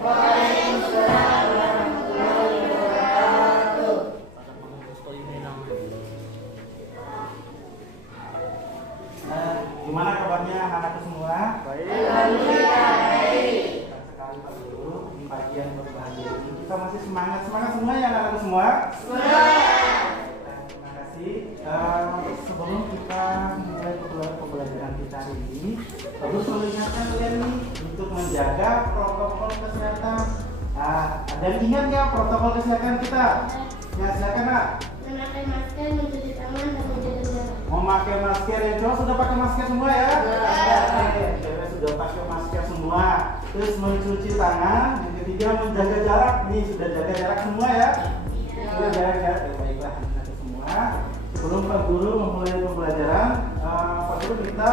Waalaikumsalam warahmatullahi wabarakatuh. Gimana kabarnya anak-anakku semua? Baik. Alhamdulillah baik. Sekali Pak Guru di pagi yang berbahagia ini kita masih semangat semua ya anak-anakku semua. Semangat. Terima kasih. Sebelum kita mulai pembelajaran kita hari ini, perlu mengingatkan kalian nih untuk menjaga protokol kesehatan. Ada yang ingat nggak protokol kesehatan kita? Ya silakan Nak. Memakai masker, mencuci tangan, dan menjaga jarak. Memakai masker, yang cowok sudah pakai masker semua ya? Oke, cewek sudah pakai masker semua. Terus mencuci tangan, yang ketiga menjaga jarak. Nih sudah jaga jarak semua ya? Sudah jaga jarak. Baiklah anak-anak semua. Sebelum Pak Guru memulai pembelajaran, Pak Guru minta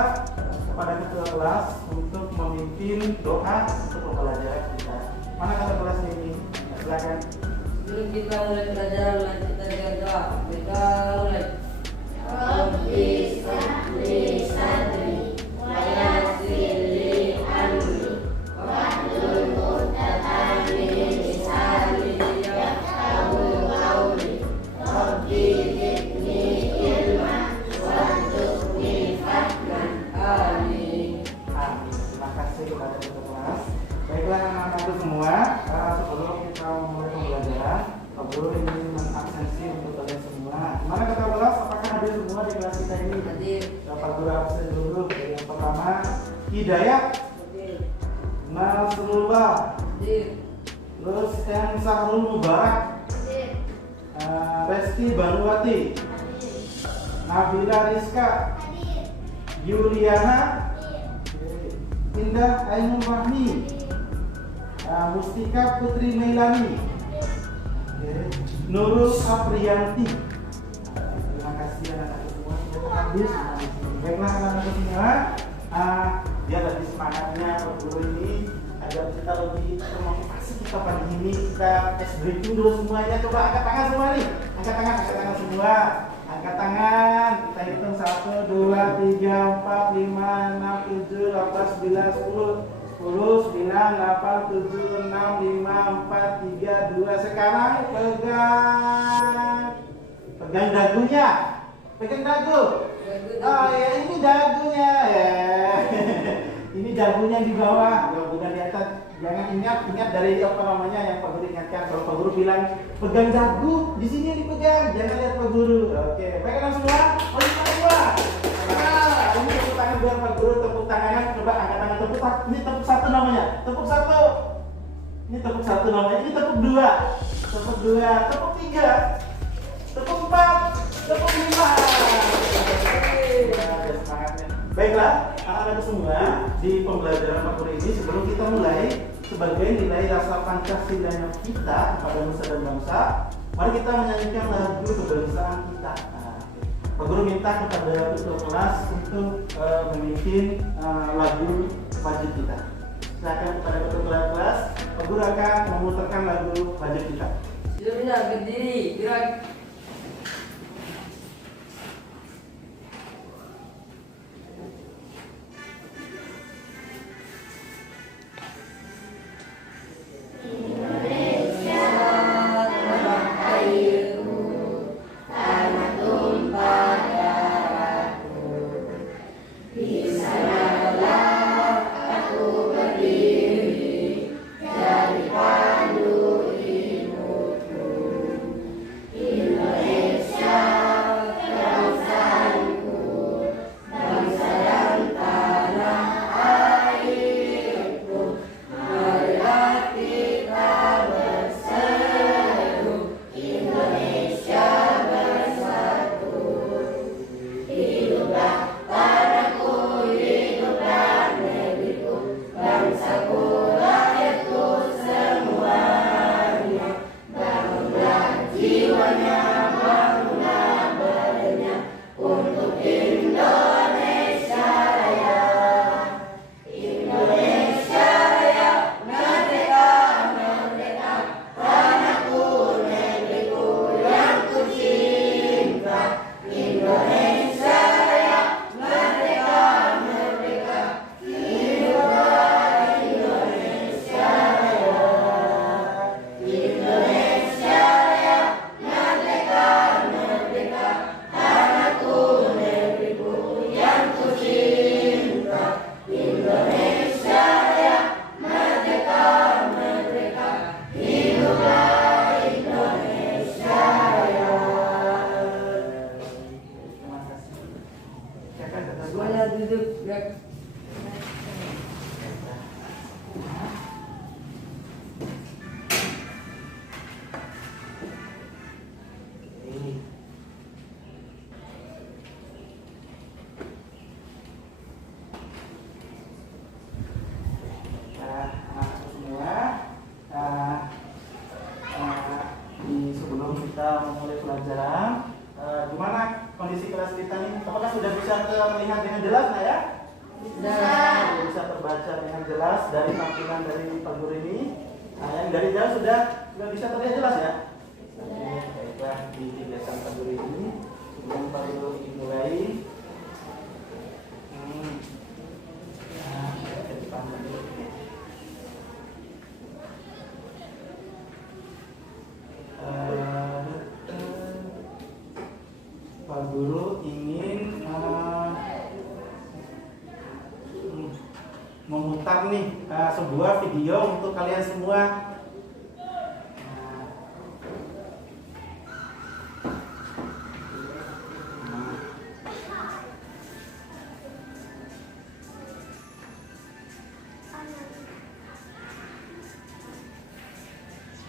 kepada ketua kelas untuk memimpin doa untuk pembelajaran kita. Mana kata kelas ini? Silakan. Sebelum kita mulai pelajaran, mari kita dengan doa. Kita mulai. Rabbi shrahli sadri wa yassir li amri wahlul 'uqdatam min lisani yafqahu qawli. Rabbi zidni ilman warzuqni fahman. Amin. Amin. Terima kasih kepada ketua kelas. Baiklah anak-anakku semua, sebelum kita memulai pembelajaran, Pak Guru ingin mengabsensi untuk kalian semua. Mana ketua kelas? Apakah hadir semua di kelas kita ini? Hadir. Pak Guru absen dulu. Yang pertama, Hidayat, Hadir. Nasrullah, Hadir. terus yang Sahrul Mubarak, Resti Banuwati, Nabila Rizka, Yuliana, Indah Ainul Fahmi, Mustika Putri Meilani, Nurul Apriyanti. Terima kasih anak-anak semua sudah hadir semua di sini. Baiklah anak-anak semua, dia lebih semangatnya Pak Guru ini agar kita lebih termotivasi kita pagi ini. Kita tes breaking dulu semuanya. Coba angkat tangan semua nih. Angkat tangan semua. Angkat tangan. Kita hitung 1, 2, 3, 4, 5, 6, 7, 8, 9, 10, 9, 8, 7, 6, 5, 4, 3, 2. Sekarang pegang dagunya. Pegang dagu. Oh ya, ini dagunya ya. Ini dagunya di bawah, bukan di atas. Jangan ingat dari apa namanya yang Pak Guru ingatkan. Kalau Pak Guru bilang pegang dagu, di sini dipegang, jangan lihat Pak Guru. Oke, baiklah semua. Semua. Ini tepuk tangan buat Pak Guru, tepuk tangannya. Coba angkat tangan tepuk. Ini tepuk 1 namanya. Tepuk 1. Ini tepuk 1 namanya. Ini tepuk 2. Tepuk 2. Tepuk 3. Tepuk 4. Tepuk 5. Semangatnya. Baiklah, anak-anak semua, di pembelajaran Pak Guru ini sebelum kita mulai, sebagai nilai rasa Pancasilanya kita kepada nusa dan bangsa, mari kita menyanyikan lagu kebangsaan kita. Pak Guru minta kepada ketua kelas untuk memimpin lagu wajib kita. Silakan kepada ketua kelas, Pak Guru akan memutarkan lagu wajib kita. Silakan berdiri, gerak. Dari pandu ibuku memulai pelajaran. Gimana kondisi kelas kita nih? Apakah sudah bisa terlihat dengan jelas, nah ya? Sudah bisa terbaca dengan jelas dari tampilan dari Pak Guru ini. Nah, yang dari jauh sudah bisa terlihat jelas ya? Baiklah, di kegiatan Pak Guru ini sebelum Pak Guru dimulai. Ke depan dulu. Pak Guru ingin memutar nih sebuah video untuk kalian semua.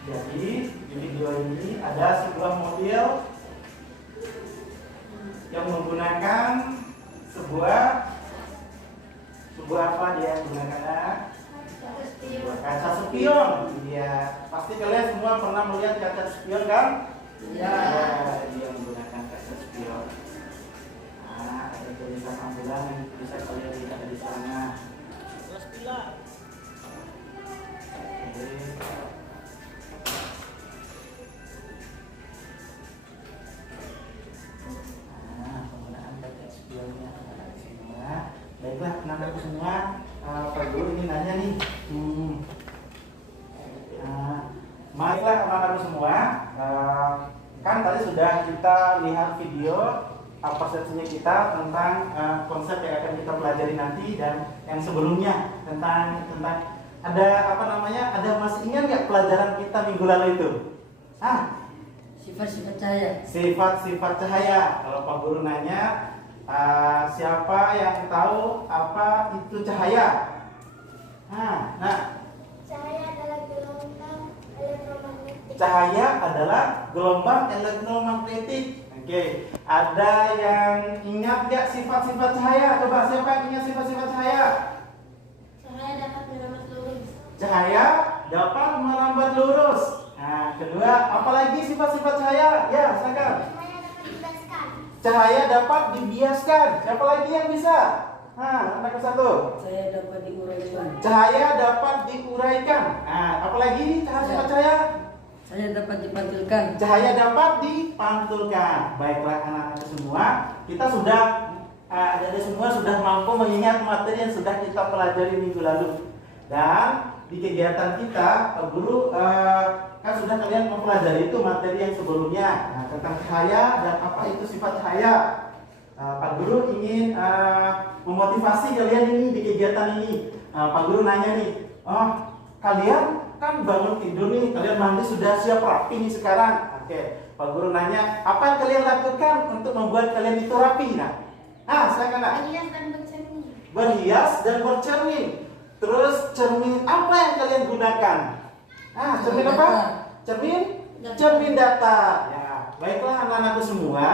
Jadi di video ini ada sebuah mobil yang menggunakan sebuah apa dia menggunakannya? Kaca spion. Iya, pasti kalian semua pernah melihat kaca spion kan? Iya. Dia menggunakan kaca spion. Nah, ada tulisan ambulan yang bisa kalian lihat di sana. Terus pila. Penggunaan kaca spionnya semua. Baiklah, anak-anakku semua, Pak Guru ini nanya nih. Baiklah anak-anakku semua, kan tadi sudah kita lihat video persepsinya kita tentang konsep yang akan kita pelajari nanti, dan yang sebelumnya tentang ada apa namanya? Ada masih ingat nggak pelajaran kita minggu lalu itu? Sifat-sifat cahaya. Sifat-sifat cahaya. Kalau Pak Guru nanya, siapa yang tahu apa itu cahaya? Cahaya adalah gelombang elektromagnetik. Cahaya adalah gelombang elektromagnetik. Oke, ada yang ingat nggak sifat-sifat cahaya? Coba siapa yang ingat sifat-sifat cahaya? Cahaya dapat merambat lurus. Cahaya dapat merambat lurus. Nah, kedua, apalagi sifat-sifat cahaya? Ya, silakan. Cahaya dapat dibiaskan. Cahaya dapat dibiaskan. Siapa lagi yang bisa? Anak satu. Cahaya dapat diuraikan. Cahaya dapat diuraikan. Apalagi sifat cahaya? Cahaya dapat dipantulkan. Cahaya dapat dipantulkan. Baiklah anak-anak semua, kita sudah ada semua sudah mampu mengingat materi yang sudah kita pelajari minggu lalu. Dan di kegiatan kita, Pak Guru kan sudah kalian mempelajari itu materi yang sebelumnya tentang cahaya dan apa itu sifat cahaya. Pak Guru ingin memotivasi kalian ini di kegiatan ini. Pak Guru nanya nih, kalian kan bangun tidur nih, kalian mandi sudah siap rapi nih sekarang. Oke, Pak Guru nanya, apa yang kalian lakukan untuk membuat kalian itu rapi? Silakan nak. Berhias dan bercermin. Berhias dan bercermin. Terus cermin apa yang kalian gunakan? Cermin apa? Cermin data. Ya, baiklah anak-anakku semua,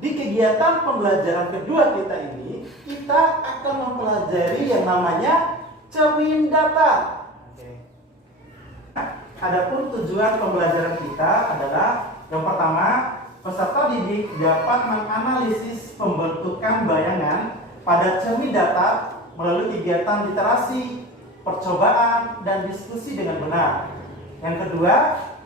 di kegiatan pembelajaran kedua kita ini, kita akan mempelajari yang namanya cermin data. Adapun tujuan pembelajaran kita adalah yang pertama, peserta didik dapat menganalisis pembentukan bayangan pada cermin data melalui kegiatan literasi, percobaan, dan diskusi dengan benar. Yang kedua,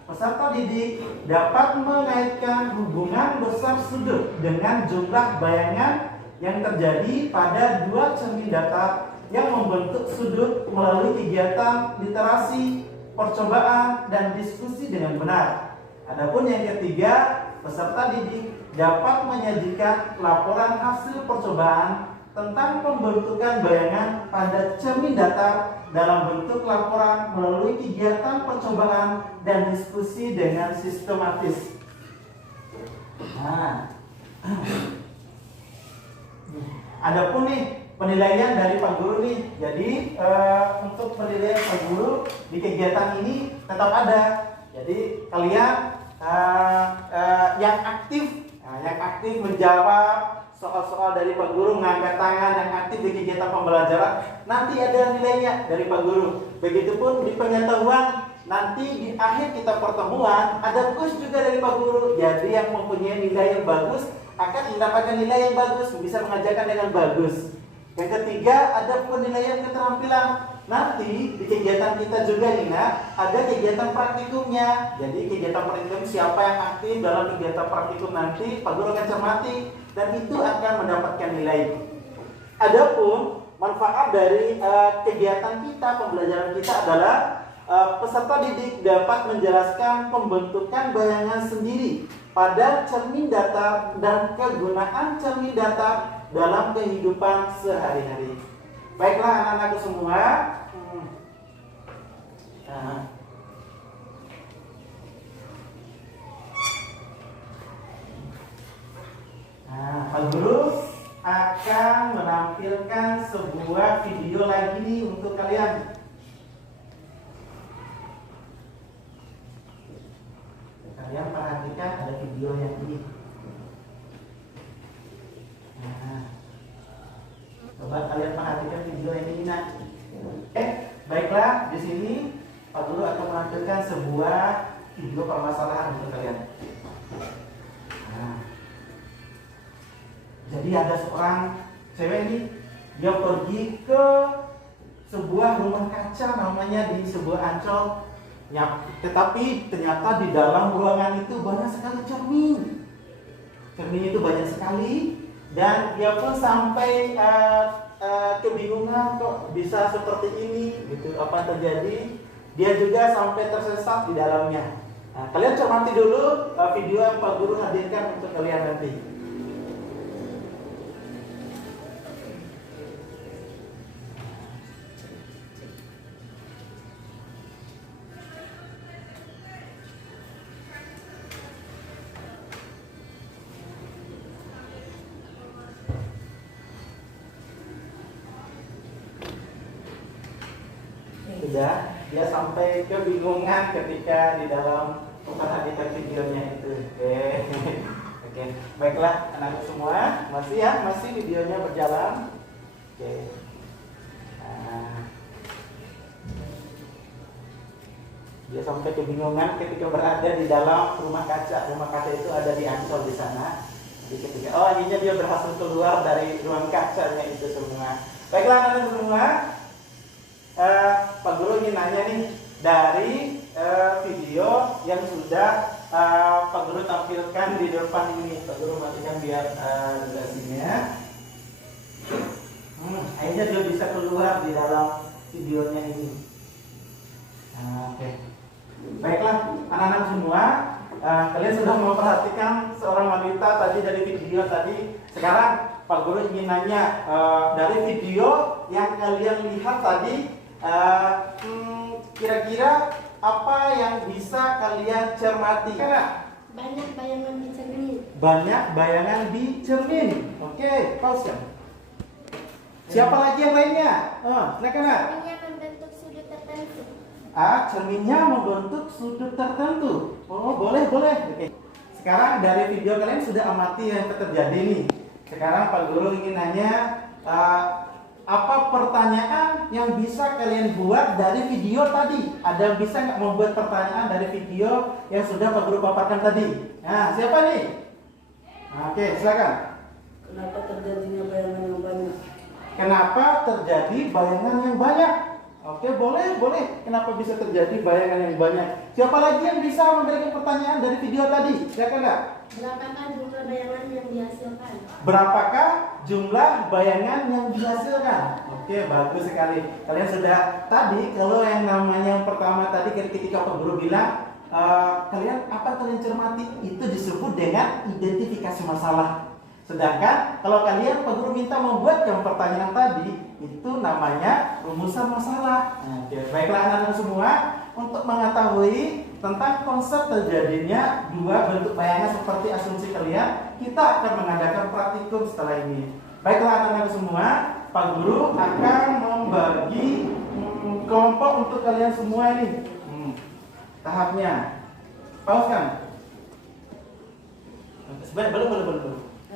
peserta didik dapat mengaitkan hubungan besar sudut dengan jumlah bayangan yang terjadi pada dua cermin data yang membentuk sudut melalui kegiatan literasi, percobaan, dan diskusi dengan benar. Adapun yang ketiga, peserta didik dapat menyajikan laporan hasil percobaan tentang pembentukan bayangan pada cermin datar dalam bentuk laporan melalui kegiatan percobaan dan diskusi dengan sistematis. Adapun nih penilaian dari Pak Guru nih. Jadi untuk penilaian Pak Guru di kegiatan ini tetap ada. Jadi kalian yang aktif menjawab soal-soal dari Pak Guru, mengangkat tangan, yang aktif di kegiatan pembelajaran, nanti ada nilainya dari Pak Guru. Begitupun di pengetahuan nanti di akhir kita pertemuan ada kuis juga dari Pak Guru. Jadi yang mempunyai nilai yang bagus akan mendapatkan nilai yang bagus, bisa mengajarkan dengan bagus. Yang ketiga, ada penilaian keterampilan. Nanti di kegiatan kita juga nih, ada kegiatan praktikumnya. Jadi kegiatan praktikum siapa yang aktif dalam kegiatan praktikum nanti Pak Guru akan cermati dan itu akan mendapatkan nilai. Adapun manfaat dari kegiatan kita, pembelajaran kita adalah peserta didik dapat menjelaskan pembentukan bayangan sendiri pada cermin data dan kegunaan cermin data dalam kehidupan sehari-hari. Baiklah anak-anakku semua. Pak Guru akan menampilkan sebuah video lagi nih untuk kalian. Kalian perhatikan ada video yang ini. Coba kalian perhatikan video yang ini, nak. Baiklah, di sini Pak Guru akan menampilkan sebuah video permasalahan untuk kalian. Jadi ada seorang cewek ini, dia pergi ke sebuah rumah kaca namanya di sebuah Ancol. Tetapi ternyata di dalam ruangan itu banyak sekali cermin. Cermin itu banyak sekali. Dan dia pun sampai kebingungan kok bisa seperti ini, gitu. Apa terjadi? Dia juga sampai tersesat di dalamnya. Nah, kalian cermati dulu video yang Pak Guru hadirkan untuk kalian nanti. Sudah, dia sampai kebingungan ketika di dalam memperhatikan videonya itu. Oke. Baiklah anak semua, masih videonya berjalan. Oke. Dia sampai kebingungan ketika berada di dalam rumah kaca. Rumah kaca itu ada di Ancol di sana. Jadi ketika akhirnya dia berhasil keluar dari ruang kacanya itu semua. Baiklah anak semua. Pak Guru ingin nanya nih dari video yang sudah Pak Guru tampilkan di depan ini. Pak Guru matikan biar durasinya. Akhirnya dia bisa keluar di dalam videonya ini. Oke. Baiklah anak-anak semua, kalian sudah memperhatikan seorang wanita tadi dari video tadi. Sekarang Pak Guru ingin nanya dari video yang kalian lihat tadi. Kira-kira apa yang bisa kalian cermati? Banyak bayangan di cermin. Banyak bayangan di cermin. Oke, pause ya. Siapa lagi yang lainnya? Silakan. Cerminnya membentuk sudut tertentu. Cerminnya membentuk sudut tertentu. Boleh. Oke. Sekarang dari video kalian sudah amati yang terjadi nih. Sekarang Pak Guru ingin nanya apa pertanyaan yang bisa kalian buat dari video tadi? Ada yang bisa nggak membuat pertanyaan dari video yang sudah Pak Guru paparkan tadi? Nah, siapa nih? Oke, silakan. Kenapa terjadinya bayangan yang banyak? Kenapa terjadi bayangan yang banyak? Oke, boleh. Kenapa bisa terjadi bayangan yang banyak? Siapa lagi yang bisa memberikan pertanyaan dari video tadi? Silakan nggak? Berapakah jumlah bayangan yang dihasilkan? Berapakah jumlah bayangan yang dihasilkan? Oke, bagus sekali. Kalian sudah tadi, kalau yang namanya yang pertama tadi ketika Pak Guru bilang, kalian cermati? Itu disebut dengan identifikasi masalah. Sedangkan kalau kalian Pak Guru minta membuat yang pertanyaan tadi, itu namanya rumusan masalah. Oke, baiklah anak-anak semua, untuk mengetahui tentang konsep terjadinya dua bentuk bayangan seperti asumsi kalian, kita akan mengadakan praktikum setelah ini. Baiklah anak-anak semua, Pak Guru akan membagi kelompok untuk kalian semua ini. Tahapnya. Pause kan? Belum.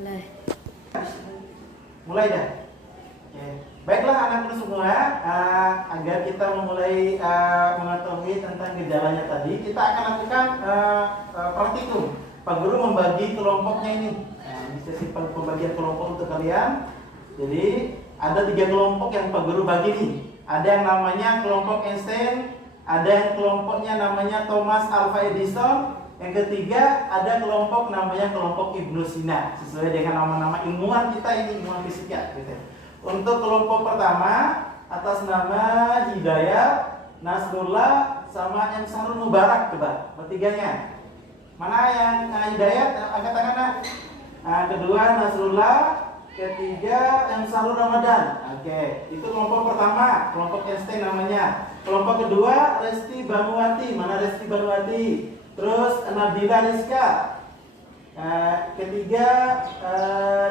Boleh. Mulai dah. Oke. Baiklah anak-anak semua, agar kita memulai mengetahui tentang gejalanya tadi, kita akan lakukan praktikum. Pak Guru membagi kelompoknya ini. Nah, ini sesi pembagian kelompok untuk kalian. Jadi ada 3 kelompok yang Pak Guru bagi nih. Ada yang namanya kelompok Einstein, ada yang kelompoknya namanya Thomas Alva Edison. Yang ketiga ada kelompok namanya kelompok Ibnu Sina, sesuai dengan nama-nama ilmuwan kita ini, ilmuwan fisika gitu. Untuk kelompok pertama atas nama Hidayat, Nasrullah, sama M. Sarul Mubarak, coba bertiganya. Mana yang Hidayat? Angkat tangan nak. Nah, kedua Nasrullah, ketiga M. Sarul Ramadan. Oke, itu kelompok pertama, kelompok Einstein namanya. Kelompok kedua Resti Banuwati, mana Resti Banuwati? Terus Nabila Rizka. Ketiga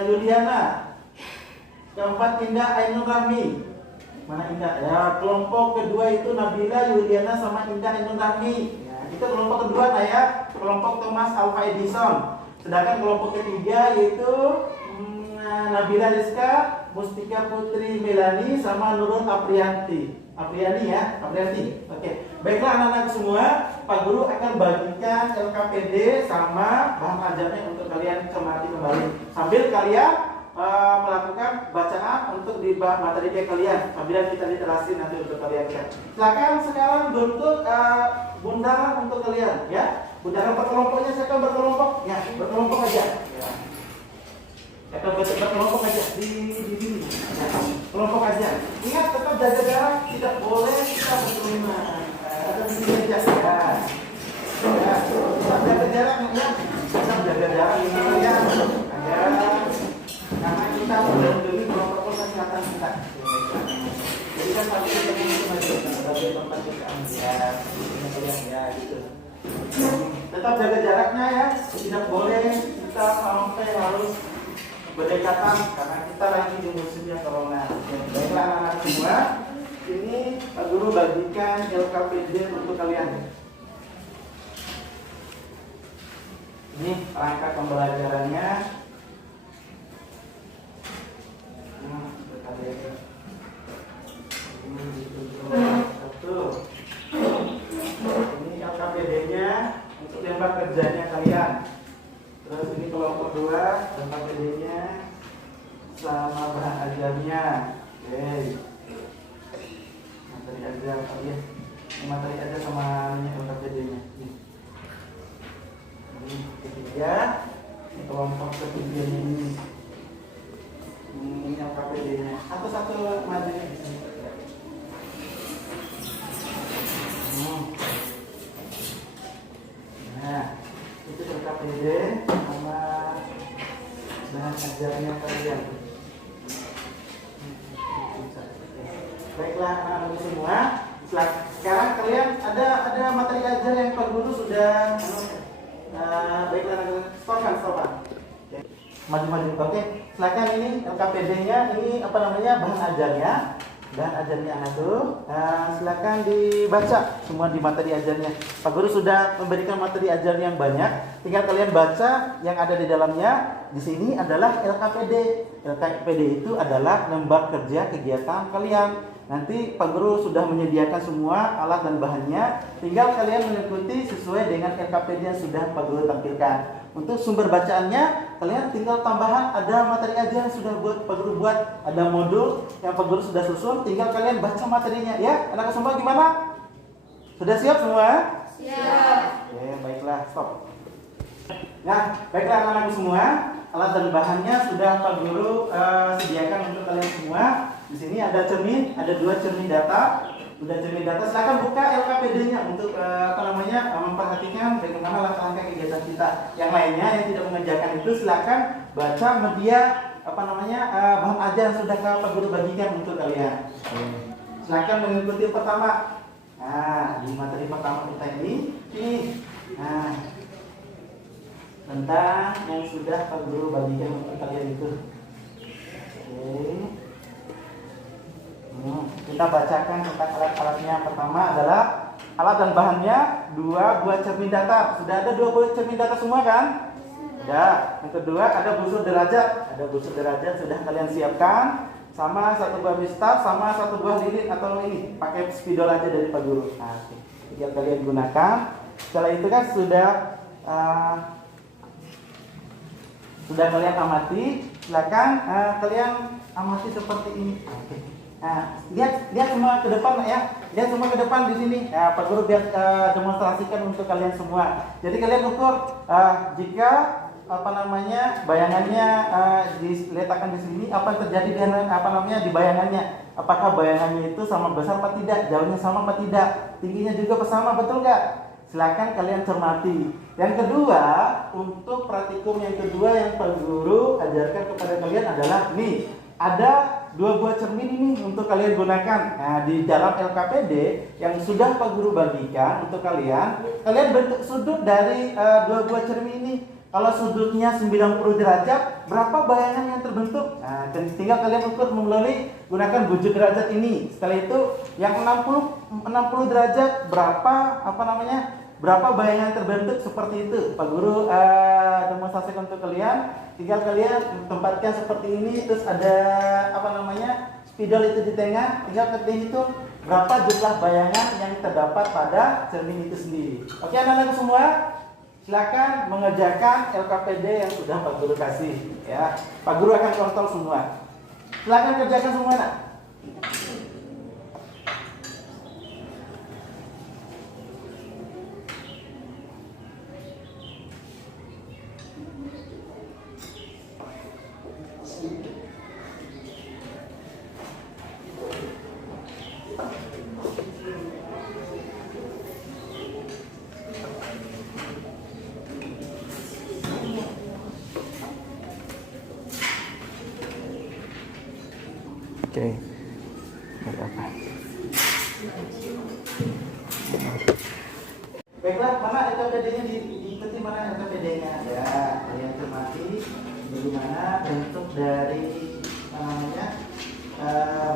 Yuliana. Keempat Indah Ainul Rahmi. Mana Indah? Ya, kelompok kedua itu Nabila, Yuliana sama Indah Ainul Rahmi. Ya, itu kelompok kedua nah ya, kelompok Thomas Alva Edison. Sedangkan kelompok ketiga yaitu Nabila Rizka, Mustika Putri Melani sama Nurul Aprianti. Apriani ya, Aprianti. Oke. Baiklah anak-anak semua, Pak Guru akan bagikan LKPD sama bahan ajarnya untuk kalian cermati kembali. Sambil kalian melakukan bacaan untuk di materi kalian. Sambil kita literasi nanti untuk kalian. Silakan sekarang bentuk bundaran untuk kalian ya. Bundaran berkelompoknya silakan berkelompok. Ya, berkelompok aja. Ya. Atau berkelompok aja di sini. Ya, kelompok aja. Ingat tetap jaga jarak, tidak boleh kita berkerumun. Ada di sini aja. Ya, tetap jaga jarak ya. Tetap jaga jarak ini ya. Karena kita melindungi protokol kesehatan kita. Jadi kan pasti kita maju sebagai tempat kita ya gitu. Tetap jaga jaraknya ya. Tidak boleh kita sampai harus berdekatan karena kita lagi di musimnya corona. Baiklah anak-anak semua, ini Pak Guru bagikan LKPD untuk kalian. Ini perangkat pembelajarannya. Ini LKPD-nya untuk lembar kerjanya kalian. Terus ini kelompok 2, LKPD-nya sama bahan ajarnya. Oke. Materi ajar kalian. Ini materi ajar sama LKPD-nya. Ini ketiga, ini kelompok ketiganya ini. Ini LKPD-nya. Satu-satu majunya di sini. Nah, itu LKPD sama bahan ajarnya kalian. Baiklah anak-anak semua, sekarang kalian ada materi ajar yang Pak Guru sudah baiklah stopkan. Maju. Oke. Silakan ini LKPD-nya, ini apa namanya? Bahan ajarnya anak tuh. Silakan dibaca semua di materi ajarnya. Pak Guru sudah memberikan materi ajar yang banyak. Tinggal kalian baca yang ada di dalamnya. Di sini adalah LKPD. LKPD itu adalah lembar kerja kegiatan kalian. Nanti Pak Guru sudah menyediakan semua alat dan bahannya. Tinggal kalian mengikuti sesuai dengan LKPD yang sudah Pak Guru tampilkan. Untuk sumber bacaannya, kalian tinggal tambahan ada materi ajar yang sudah Pak Guru buat, ada modul yang Pak Guru sudah susun, tinggal kalian baca materinya ya. Anak semua gimana? Sudah siap semua? Siap. Oke, baiklah, stop. Nah, baiklah anak-anak semua, alat dan bahannya sudah Pak Guru sediakan untuk kalian semua. Di sini ada cermin, ada 2 cermin data. Sudah cermin data, silakan buka LKPD-nya untuk memperhatikan bagaimana langkah-langkah kegiatan kita. Yang lainnya yang tidak mengerjakan itu silakan baca media bahan ajar yang sudah Pak Guru bagikan untuk kalian. Silakan mengikuti pertama. Nah, di materi pertama kita ini, nah, tentang yang sudah Pak Guru bagikan untuk kalian itu. Oke. Kita bacakan tentang alat-alatnya. Pertama adalah alat dan bahannya 2 buah cermin data. Sudah ada 2 buah cermin data semua kan? Sudah. Yang kedua ada busur derajat. Ada busur derajat sudah kalian siapkan. sama satu buah mistar, sama satu buah lilin atau ini pakai spidol aja dari Pak Guru. Nah, oke. Tinggal kalian gunakan. Setelah itu kan sudah kalian amati, silakan kalian amati seperti ini. Oke. Nah, lihat semua ke depan ya. Lihat semua ke depan di sini. Pak Guru biar demonstrasikan untuk kalian semua. Jadi kalian ukur jika bayangannya diletakkan di sini, apa yang terjadi dengan di bayangannya? Apakah bayangannya itu sama besar apa tidak? Jauhnya sama apa tidak? Tingginya juga sama, betul nggak? Silakan kalian cermati. Yang kedua, untuk praktikum yang kedua yang Pak Guru ajarkan kepada kalian adalah nih, ada 2 buah cermin ini untuk kalian gunakan. Nah, di dalam LKPD yang sudah Pak Guru bagikan untuk kalian bentuk sudut dari 2 buah cermin ini. Kalau sudutnya 90 derajat, berapa bayangan yang terbentuk? Nah, tinggal kalian ukur melalui gunakan 7 derajat ini. Setelah itu yang 60 derajat berapa bayangan terbentuk seperti itu. Pak Guru demonstrasikan untuk kalian. Tinggal kalian tempatkan seperti ini, terus ada spidol itu di tengah. Tinggal kalian hitung berapa jumlah bayangan yang terdapat pada cermin itu sendiri. Oke, anak-anak semua, silakan mengerjakan LKPD yang sudah Pak Guru kasih ya. Pak Guru akan kontrol semua. Silakan kerjakan semua, nak. Oke. Berapa? Baiklah, mana LKPD-nya diikuti, mana LKPD-nya ada. Kalian cermati bagaimana bentuk dari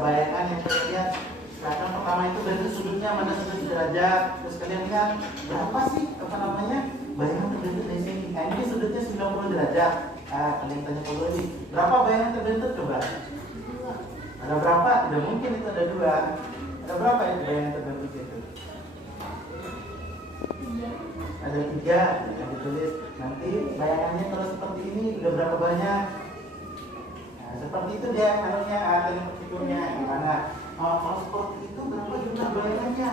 bayangan yang kalian lihat. Sekarang pertama itu bentuk sudutnya mana sudut derajat. Terus kalian lihat berapa sih bayangan terbentuk dari sini. Nah, ini sudutnya 90 derajat. Kalian tanya Pak Guru ini, berapa bayangan terbentuk coba? Ada berapa? Tidak mungkin itu ada 2. Ada berapa itu bayangan terbentuk itu? Ada 3. Yang ditulis. Nanti bayangannya kalau seperti ini udah berapa banyak? Nah, seperti itu dia teknik perhitungnya gimana? Kalau seperti itu berapa jumlah bayangannya?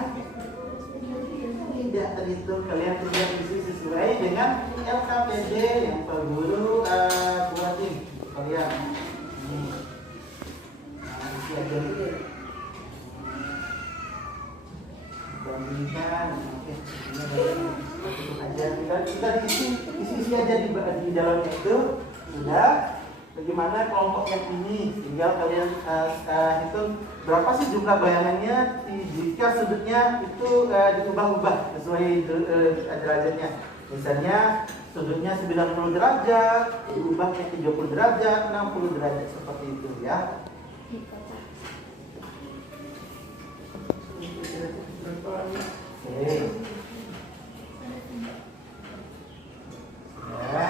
Tidak terhitung. Kalian tinggal isi sesuai dengan LKPD yang Pak Guru buatin kalian. Bandingkan, oke, kita isi aja di dalamnya itu sudah. Bagaimana kelompok yang ini? Tinggal kalian hitung berapa sih jumlah bayangannya jika sudutnya itu diubah-ubah sesuai derajatnya. Misalnya sudutnya 90 derajat, diubahnya 70 derajat, 60 derajat seperti itu ya. Oke. Ya.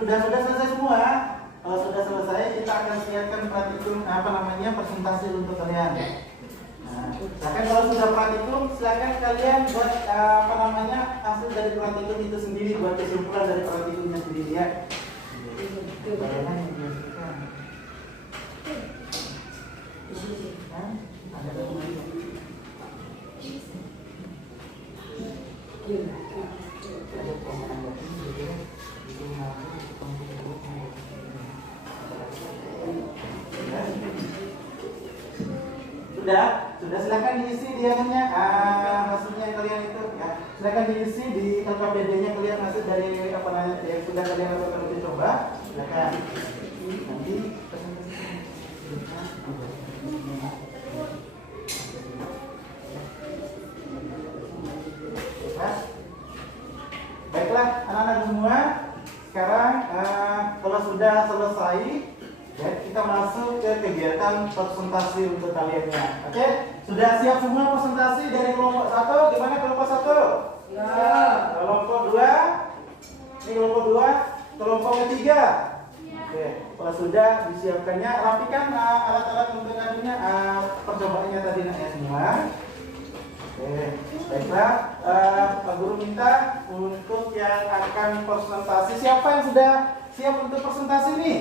Sudah selesai semua. Kalau sudah selesai, kita akan siapkan praktikum presentasi untuk kalian. Nah, silakan kalau sudah praktikum, silakan kalian buat hasil dari praktikum itu sendiri, buat kesimpulan dari praktikumnya sendiri ya. Bayangan yang dihasilkan. Hah? Ada dokumennya? Ada pemahaman gitu ya. Itu ngaku, itu pembunuh. Sudah silakan diisi di anunya, hasilnya kalian itu ya. Silakan diisi di LKPD-nya kalian hasil dari apa namanya yang sudah kalian lakukan uji coba. Silakan. Nanti baiklah anak-anak semua. Sekarang kalau sudah selesai, ya, kita masuk ke kegiatan presentasi untuk kaliannya. Oke, sudah siap semua presentasi dari kelompok 1? Gimana kelompok 1? Ya. Kelompok 2? Ini kelompok 2. Kelompok ketiga? Oke, kalau sudah disiapkannya, rapikan alat-alat untuk anunya, percobaannya tadi ya semua. Oke, baiklah. Pak Guru minta untuk yang akan presentasi, siapa yang sudah siap untuk presentasi nih?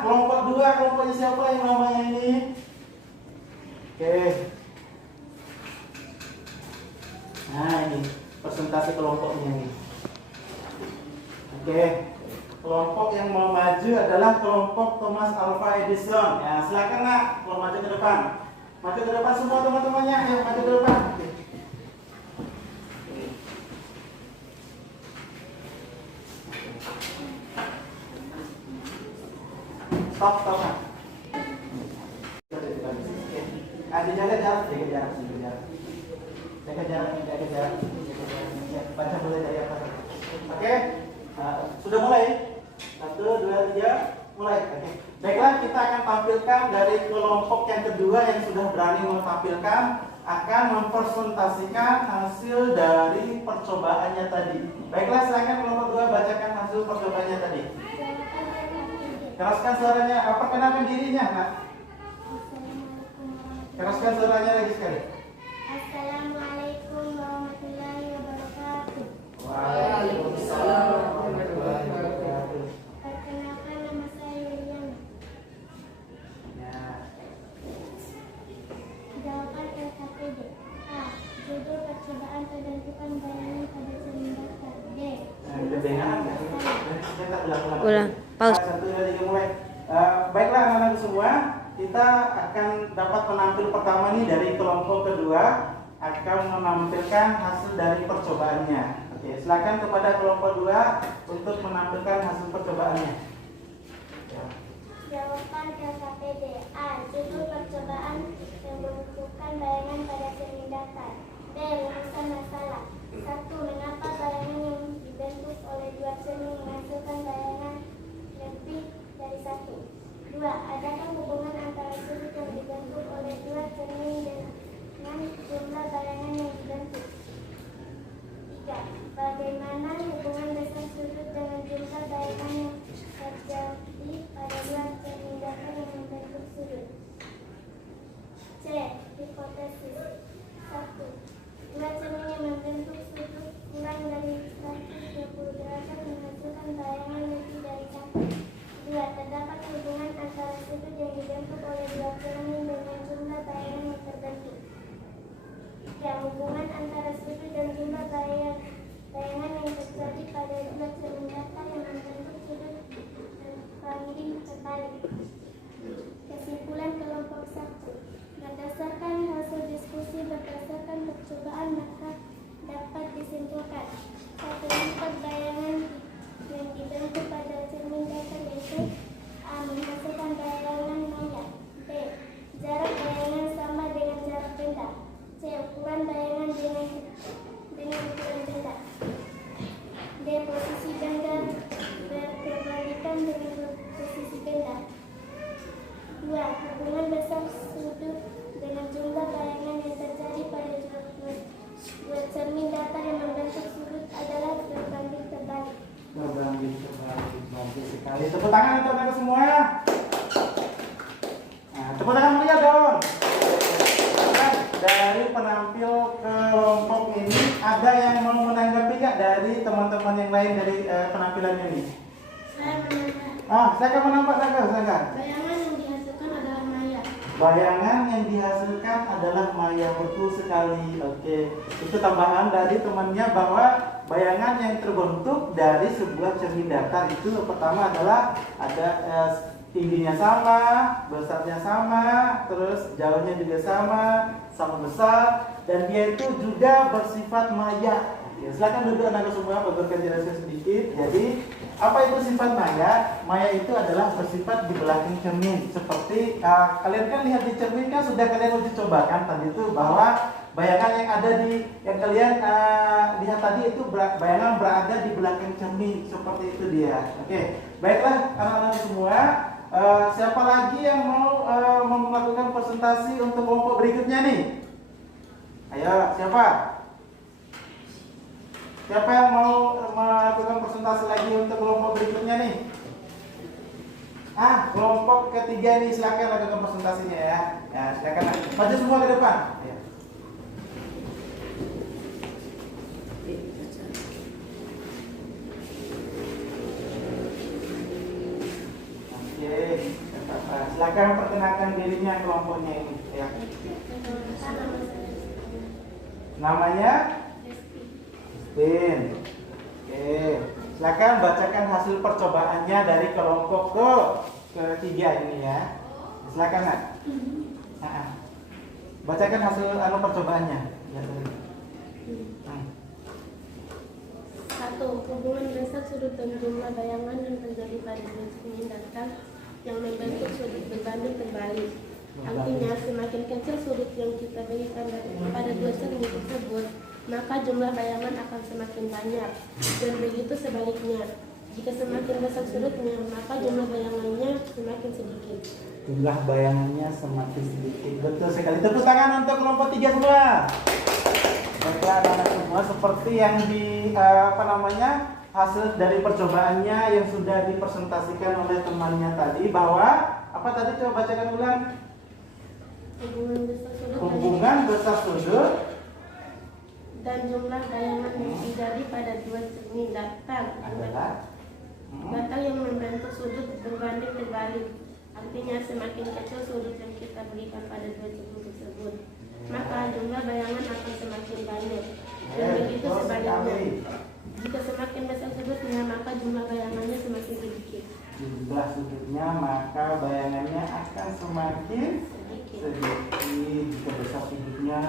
Kelompok 2, kelompoknya siapa yang namanya ini? Oke. Nah, ini presentasi kelompoknya ini. Oke. Kelompok yang mau maju adalah kelompok Thomas Alva Edison. Ya, silakan nak, kalau maju ke depan. Maju ke depan semua teman-temannya, ayo maju ke depan. Oke. Stop, nak. Jaga jarak. Baca mulai dari atas. Oke, sudah mulai. 1, 2, 3, mulai. Oke. Baiklah, kita akan tampilkan dari kelompok yang kedua yang sudah berani menampilkan, akan mempresentasikan hasil dari percobaannya tadi. Baiklah, silakan kelompok 2 bacakan hasil percobaannya tadi. Keraskan suaranya, perkenalkan dirinya, nak. Keraskan suaranya lagi sekali. Assalamualaikum warahmatullahi wabarakatuh. Waalaikumsalam warahmatullahi wabarakatuh. Perkenalkan, nama saya William. Ya. Jawaban LKPD. A. Judul percobaan tertentukan bayangan pada cermin daftar. B. Ulang, pause. 1, 2, 3, mulai. Baiklah anak-anak semua, kita akan dapat menampil pertama nih dari kelompok kedua, akan menampilkan hasil dari percobaannya. Oke, silakan kepada kelompok 2 untuk menampilkan hasil percobaannya. Ya. Jawaban LKPD. A. Judul percobaan yang menentukan bayangan pada cermin daftar. B. Rumusan masalah. 1. Mengapa bayangan yang dibentuk oleh dua cermin menghasilkan bayangan lebih dari 1? 2. Adakah hubungan antara sudut yang dibentuk oleh dua cermin dengan jumlah bayangan yang dibentuk? 3. Bagaimana hubungan besar sudut dengan jumlah bayangan yang terjadi pada dua cermin daftar yang membentuk sudut? C. Hipotesis. 1. Dua cermin yang membentuk sudut kurang dari 120 derajat menghasilkan bayangan lebih dari 1. 2. Terdapat hubungan antara sudut yang dibentuk oleh dua cermin dengan jumlah bayangan yang terbentuk. 3. Hubungan antara sudut dan jumlah bayangan yang terjadi pada dua cermin daftar yang membentuk sudut berbanding terbalik. Kesimpulan kelompok 1. Berdasarkan hasil diskusi berdasarkan percobaan, maka dapat disimpulkan 1. Lipat bayangan yang dibentuk pada cermin daftar yaitu A. Menghasilkan bayangan maya. B. Jarak bayangan sama dengan jarak benda. C. Ukuran bayangan dengan ukuran benda. D. Posisi benda berkebalikan dengan posisi benda. 2. Hubungan besar sudut dengan jumlah bayangan yang terjadi pada dua cermin daftar yang membentuk sudut adalah berbanding terbalik. Berbanding terbalik, bagus sekali. Tepuk tangan untuk mereka semua. Nah, tepuk tangan meriah dong. dari penampil kelompok ini ada yang mau menanggapi nggak dari teman-teman yang lain dari penampilan ini? Saya menambah. Saya akan menambah, silakan. Bayangan yang dihasilkan adalah maya. Bayangan yang dihasilkan adalah maya, betul sekali. Oke, itu tambahan dari temannya bahwa bayangan yang terbentuk dari sebuah cermin datar itu pertama adalah ada tingginya sama, besarnya sama, terus jauhnya juga sama besar, dan dia itu juga bersifat maya. Ya, silakan duduk anak semua, Bapak akan jelaskan sedikit. Jadi, apa itu sifat maya? Maya itu adalah bersifat di belakang cermin. Seperti kalian kan lihat di cermin kan sudah kalian uji cobakan tadi itu bahwa bayangan yang ada yang kalian lihat tadi itu bayangan berada di belakang cermin, seperti itu dia. Oke, baiklah anak-anak semua. Siapa lagi yang mau melakukan presentasi untuk kelompok berikutnya nih? Ayo, siapa? Siapa yang mau melakukan presentasi lagi untuk kelompok berikutnya nih? Kelompok ketiga nih, silakan lakukan presentasinya ya. Ya, silakan. Maju semua ke depan. Ya. Oke, silakan perkenalkan dirinya kelompoknya ini. Ya. Namanya? Bin. Oke, silakan bacakan hasil percobaannya dari kelompok ketiga ini ya. Silakan Nak. Bacakan hasil percobaannya. Ya, Satu, hubungan dasar sudut dan jumlah bayangan yang terjadi pada cermin datar yang membentuk sudut berbanding terbalik. Artinya semakin kecil sudut yang kita berikan pada dua cermin tersebut, maka jumlah bayangan akan semakin banyak, dan begitu sebaliknya. Jika semakin besar sudutnya, maka jumlah bayangannya semakin sedikit. Jumlah bayangannya semakin sedikit. Betul sekali. Tepuk tangan untuk kelompok 3 semua. Baiklah anak-anak semua, seperti yang hasil dari percobaannya yang sudah dipresentasikan oleh temannya tadi, bahwa apa tadi, coba bacakan ulang. Hubungan besar sudut dan jumlah bayangan yang terjadi pada dua cermin datar yang membentuk sudut berbanding terbalik. Artinya semakin kecil sudut yang kita berikan pada dua cermin tersebut, maka jumlah bayangan akan semakin banyak, dan begitu sebaliknya. Jika semakin besar sudutnya, maka jumlah bayangannya semakin sedikit. Jumlah sudutnya maka bayangannya akan semakin sedikit. Jika besar sudutnya,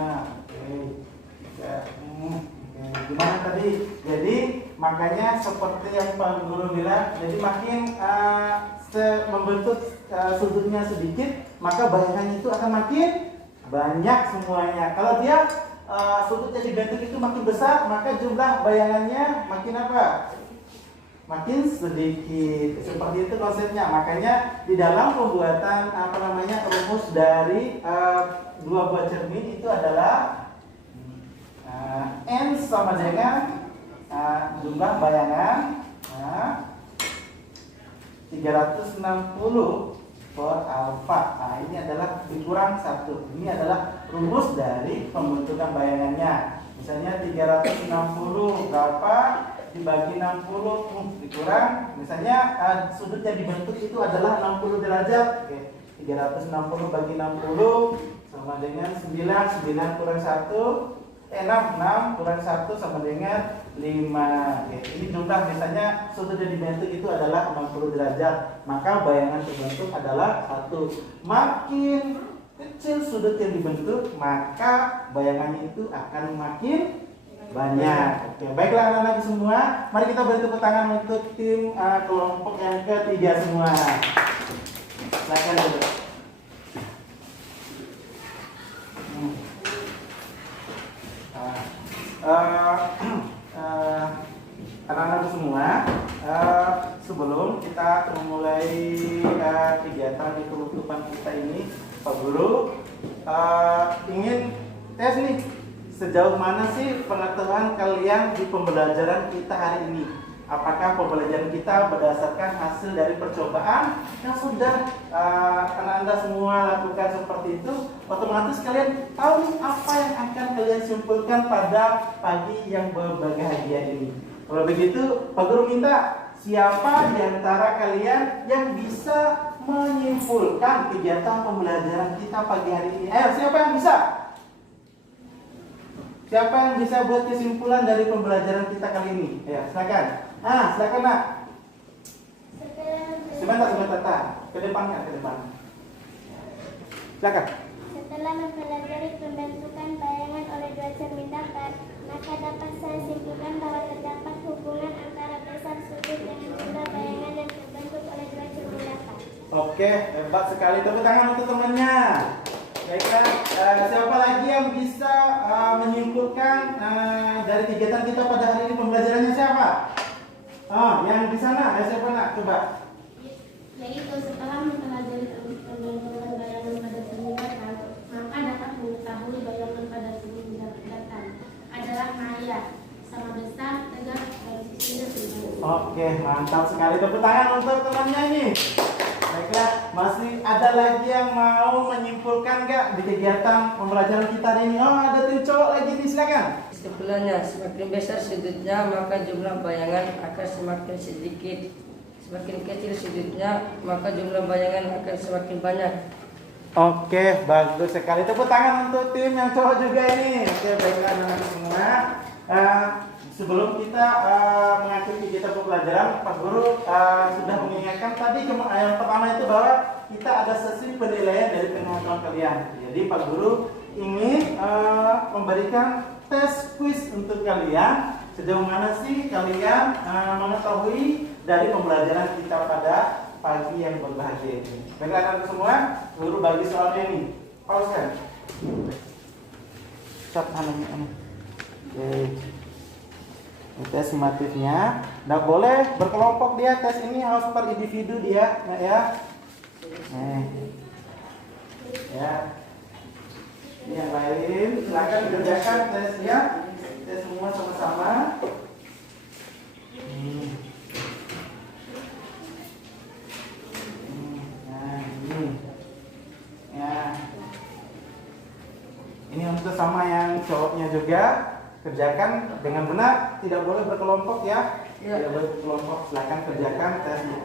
gimana tadi? Jadi makanya seperti yang Pak Guru bilang, jadi makin membentuk sudutnya sedikit, maka bayangannya itu akan makin banyak semuanya. Kalau dia sudutnya dibentuk itu makin besar, maka jumlah bayangannya makin apa? Makin sedikit. Seperti itu konsepnya. Makanya di dalam pembuatan rumus dari dua buah cermin itu adalah N sama dengan jumlah bayangan 360 per alfa. Ini adalah dikurang 1. Ini adalah rumus dari pembentukan bayangannya. Misalnya 360 berapa dibagi 60 dikurang, misalnya sudut yang dibentuk itu adalah 60 derajat. Oke, 360 bagi 60 sama dengan 9 kurang 1, 6 kurang 1 sama dengan 5. Oke, ini jumlah, misalnya sudut yang dibentuk itu adalah 60 derajat, maka bayangan terbentuk adalah 1. Makin kecil sudut yang dibentuk, maka bayangannya itu akan makin banyak. Oke, baiklah anak-anak semua, mari kita beri tepuk tangan untuk tim kelompok yang ketiga semua. Silakan dulu. Anak-anak semua, sebelum kita memulai kegiatan di penutupan kita ini, Pak Guru ingin tes nih, sejauh mana sih pengetahuan kalian di pembelajaran kita hari ini? apakah pembelajaran kita berdasarkan hasil dari percobaan yang sudah Anda semua lakukan seperti itu. Otomatis kalian tahu nih apa yang akan kalian simpulkan pada pagi yang berbahagia ini. Kalau begitu, Pak Guru minta siapa di antara kalian yang bisa menyimpulkan kegiatan pembelajaran kita pagi hari ini? Ayo, siapa yang bisa? Siapa yang bisa buat kesimpulan dari pembelajaran kita kali ini? Ya, silakan. Silakan, Nak. Sebentar. Ke depan. Silakan. Setelah mempelajari pembentukan bayangan oleh dua cermin datar, maka dapat saya simpulkan bahwa terdapat hubungan antara besar sudut dengan jumlah bayangan yang terbentuk oleh dua cermin datar. Oke, hebat sekali. Tepuk tangan untuk temannya. Baiklah, siapa lagi yang bisa menyimpulkan dari kegiatan kita pada hari ini pembelajarannya siapa? Yang di sana, siapa nak? Coba. Yaitu setelah mempelajari pembentukan bayangan pada cermin datar, maka dapat mengetahui bayangan pada cermin datar adalah maya, sama besar, tegak, dan sisinya sempurna. Oke, mantap sekali. Tepuk tangan untuk temannya ini. Baiklah, masih ada lagi yang mau menyimpulkan nggak di kegiatan pembelajaran kita hari ini? Ada tim cowok lagi nih, silakan. Kesimpulannya, semakin besar sudutnya maka jumlah bayangan akan semakin sedikit. Semakin kecil sudutnya maka jumlah bayangan akan semakin banyak. Oke, bagus sekali. Tepuk tangan untuk tim yang cowok juga ini. Oke, baiklah anak-anak semua. Sebelum kita mengakhiri kegiatan pembelajaran, Pak Guru sudah mengingatkan tadi yang pertama itu bahwa kita ada sesi penilaian dari pengetahuan kalian. Jadi Pak Guru ingin memberikan tes quiz untuk kalian. Sejauh mana sih kalian mengetahui dari pembelajaran kita pada pagi yang berbahagia ini? Baiklah anak-anak semua, Guru bagi soalnya ini. Pauskan. Stop anu. Oke. Tes sumatifnya, nggak boleh berkelompok dia. Tes ini harus per individu dia, ya. Ya. Ini yang lain, silakan kerjakan tesnya. Tes semua sama-sama. Nah, ini. Ya. Ini untuk sama yang cowoknya juga. Kerjakan dengan benar, tidak boleh berkelompok ya. Tidak boleh berkelompok, silakan kerjakan tesnya.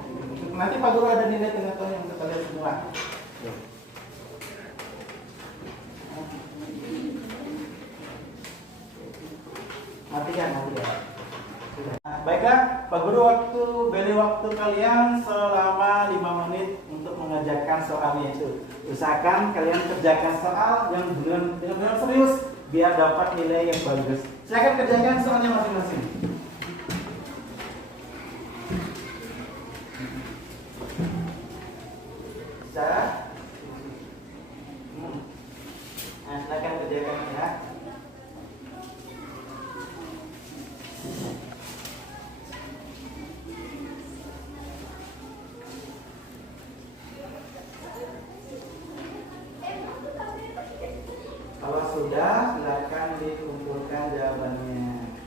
Nanti Pak Guru ada nilai pengetahuan untuk kalian semua. Matikan. Baiklah, Pak Guru beri waktu kalian selama 5 menit untuk mengerjakan soalnya itu. Usahakan kalian kerjakan soal yang benar-benar serius biar dapat nilai yang bagus. Silakan kerjakan soalnya masing-masing. Bisa? Silakan kerjakan ya. Kalau sudah, silakan dikumpulkan jawabannya.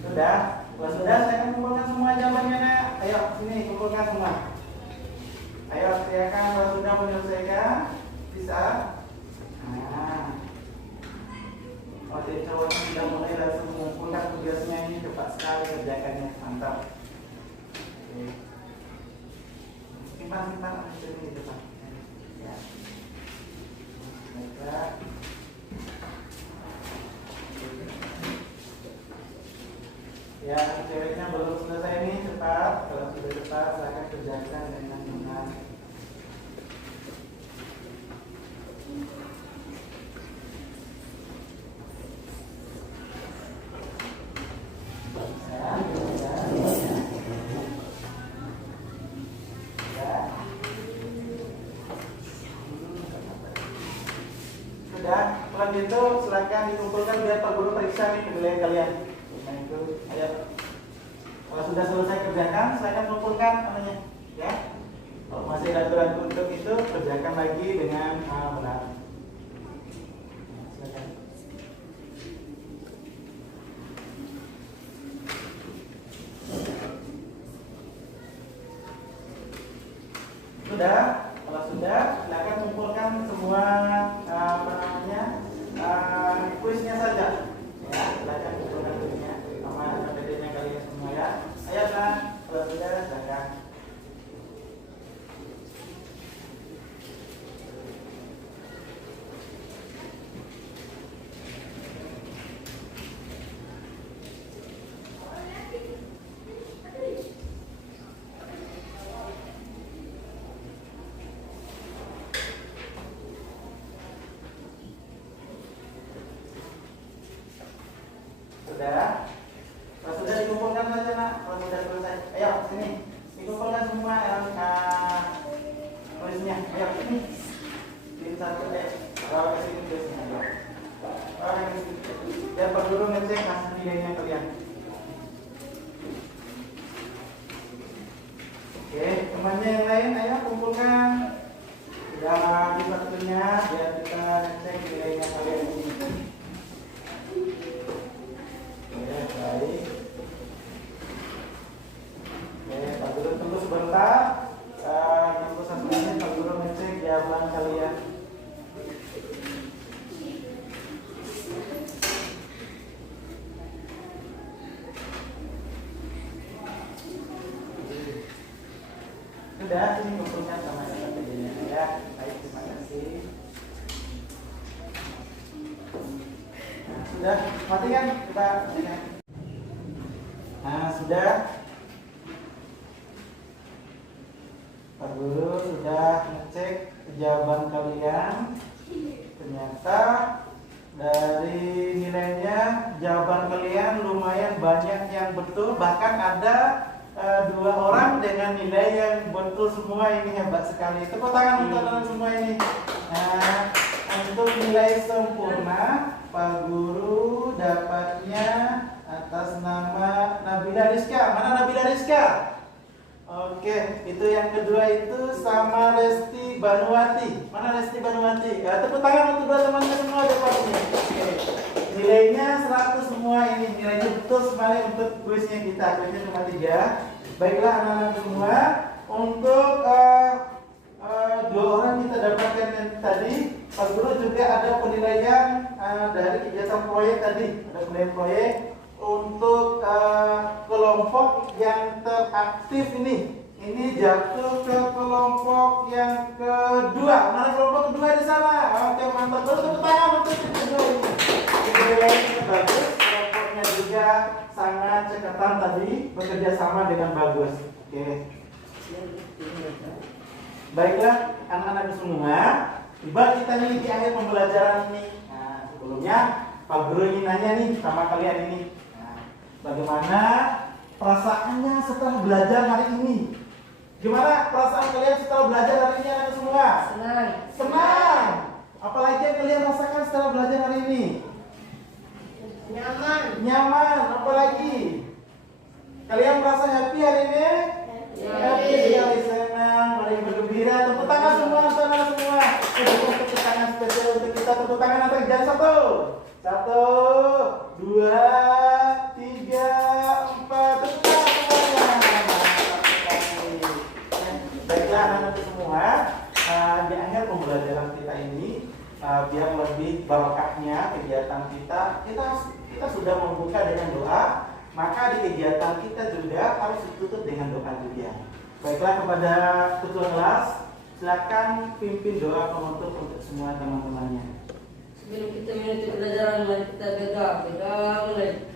Sudah? Kalau sudah, saya akan kumpulkan semua jawabannya, Nak. Ayo, sini kumpulkan semua. Ayo, silakan kalau sudah menyelesaikan. Bisa? Oke, cowok sudah mulai langsung mengumpulkan tugasnya ini, cepat sekali kerjakannya, mantap. Oke. Simpan ini di depan. Ya. Baiklah. Ya, ceweknya belum selesai nih, cepat. Kalau sudah cepat, silakan kerjakan dengan benar. Sudah, kalau gitu silakan dikumpulkan biar Pak Guru periksa nih penilaian kalian. Nah, itu Kalau sudah selesai kerjakan, silakan kumpulkan namanya, ya. Kalau masih ragu-ragu untuk itu, kerjakan lagi dengan benar. Silakan. Sudah, kalau sudah, silakan kumpulkan semua kuisnya saja. Ya, silakan kumpulkan kuisnya sama PPT-nya kalian semua ya. Ayo kan, kalau sudah silakan. Sudah? Kalau sudah dikumpulkan saja nak. Kalau sudah selesai, ayo sini. Dikumpulkan semua yang tulisnya. Ayo sini. Pilih satu bawa ke sini tulisnya. Bawa ke sini. Biar Pak Guru ngecek hasil nilainya kalian. Oke, temannya yang lain, ayo kumpulkan. Sudah di satunya, biar kita ngecek nilainya kalian ini. Baik. Oke, Pak Guru tunggu sebentar. Tunggu 1 menit, Pak Guru ngecek jawaban kalian. Sudah, sini kumpulkan sama PPT-nya ya. Baik, terima kasih. Sudah, matikan kita matikan. Nah, sudah. Pak Guru sudah ngecek jawaban kalian. Ternyata dari nilainya jawaban kalian lumayan banyak yang betul, bahkan ada 2 orang dengan nilai yang betul semua. Ini hebat sekali. Tepuk tangan untuk kalian semua ini. Nah, untuk nilai sempurna Pak Guru dapatnya atas nama Nabila Rizka. Mana Nabila Rizka? Oke, itu yang kedua itu sama Resti Banuwati. Mana Resti Banuwati? Ya, tepuk tangan untuk 2 teman semua dapatnya. Oke. Nilainya 100 semua ini. Nilainya betul sekali untuk kuisnya kita. Kuisnya cuma 3. Baiklah anak-anak semua. Untuk 2 orang kita dapatkan yang tadi. Pak Guru juga ada penilaian dari kegiatan proyek tadi. Ada penilaian proyek untuk kelompok yang teraktif ini. Ini jatuh ke kelompok yang kedua. Mana kelompok kedua di sana? Oke, mantap. Terus tepuk tangan untuk yang kedua ini. Penilaiannya bagus. Kelompoknya juga sangat cekatan tadi, bekerja sama dengan bagus. Oke. Baiklah, anak-anak semua. Tiba kita nih di akhir pembelajaran ini. Nah, sebelumnya Pak Guru ingin nanya nih sama kalian ini. Nah, bagaimana perasaannya setelah belajar hari ini? Gimana perasaan kalian setelah belajar hari ini anak semua? Senang. Senang. Apalagi yang kalian rasakan setelah belajar hari ini? Nyaman. Nyaman. Apalagi? Kalian merasa happy hari ini? Happy sekali, senang, mari bergembira. Tepuk tangan semua, anak semua. Tepuk tangan spesial untuk kita. Tepuk tangan nanti jangan 1, 2, 3, 4. Tepuk tangan semuanya. Baiklah anak-anak semua, di akhir pembelajaran kita ini, biar lebih barokahnya kegiatan kita sudah membuka dengan doa. Maka di kegiatan kita juga harus ditutup dengan doa juga. Baiklah kepada ketua kelas, silakan pimpin doa penutup untuk semua teman-temannya. Sebelum kita menutup pelajaran, mari kita berdoa mulai.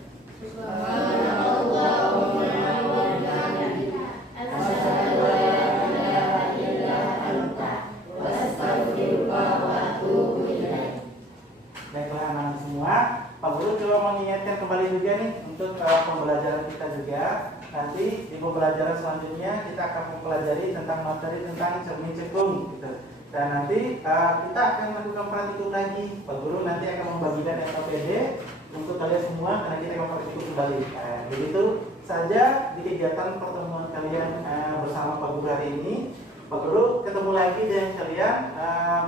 Baiklah anak-anak semua, Pak Guru coba mengingatkan kembali juga nih untuk pembelajaran kita juga. Nanti di pembelajaran selanjutnya kita akan mempelajari tentang materi tentang cermin cekung gitu. Dan nanti kita akan melakukan praktikum lagi. Pak Guru nanti akan membagikan SOPD untuk kalian semua karena kita akan praktikum kembali. Begitu. saja di kegiatan pertemuan kalian bersama Pak Guru hari ini. Pak Guru ketemu lagi dengan kalian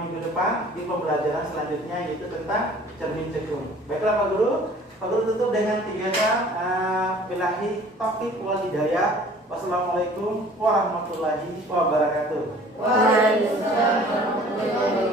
minggu depan di pembelajaran selanjutnya, yaitu tentang cermin cekung. Baiklah Pak Guru tutup dengan 3 kata billahi taufiq wal hidayah. Wassalamualaikum warahmatullahi wabarakatuh. Waalaikumsalam warahmatullahi wabarakatuh.